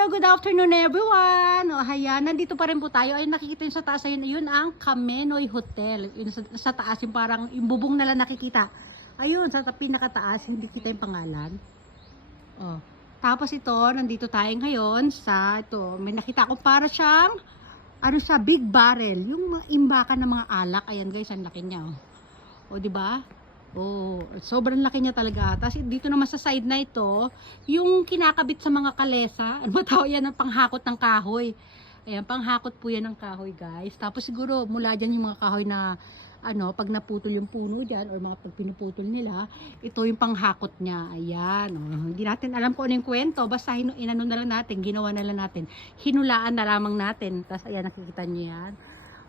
Hello, good afternoon everyone. O, ayan, nandito pa rin po tayo. Ay, nakikita yun sa taas. Ayun ang Kamenoy Hotel. Yun sa taas, yung parang yung bubong na lang nakikita. Ayun, sa pinakataas, hindi kita yung pangalan. Oh. Tapos ito, nandito tayo ngayon sa ito. May nakita ko para siyang ano siya, big barrel. Yung imbakan ng mga alak. Ayan guys, ang laki niya. O, di ba? Oh, sobrang laki niya talaga. Tapos dito naman sa side na ito, yung kinakabit sa mga kalesa, ano ba tawag yan, ang panghakot ng kahoy. Ayan, panghakot po yan ng kahoy guys. Tapos siguro mula dyan yung mga kahoy na ano, pag naputol yung puno dyan or mga pag pinuputol nila, ito yung panghakot niya. Ayan, oh, hindi natin alam kung ano yung kwento. Basta inano na lang natin, ginawa na lang natin. Hinulaan na lamang natin. Tapos ayan, nakikita niyo yan.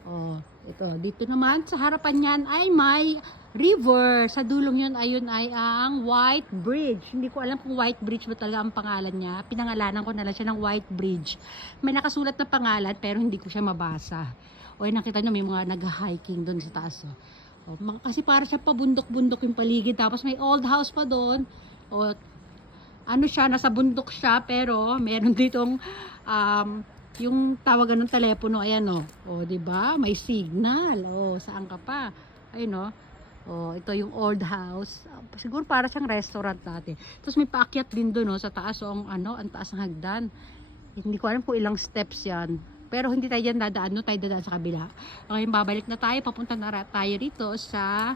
Oh, ito, dito naman sa harapan niyan ay may river. Sa dulong yun, ayun ay ang White Bridge. Hindi ko alam kung White Bridge ba talaga ang pangalan niya. Pinangalanan ko na lang siya ng White Bridge. May nakasulat na pangalan pero hindi ko siya mabasa. O nakita nyo may mga nag-hiking doon sa taas. O, kasi para siya pabundok-bundok yung paligid. Tapos may old house pa doon. O ano siya, nasa bundok siya pero meron ditong yung tawagan ng telepono, ayan o, di ba? May signal. O, saan ka pa? Ayun o, ito yung old house. Siguro para siyang restaurant dati. Tapos may paakyat din doon sa taas o ang taas ng hagdan. Hindi ko alam kung ilang steps 'yan. Pero hindi tayo diyan dadaan, tayo dadaan sa kabila. Okay, babalik na tayo, papunta na tayo rito sa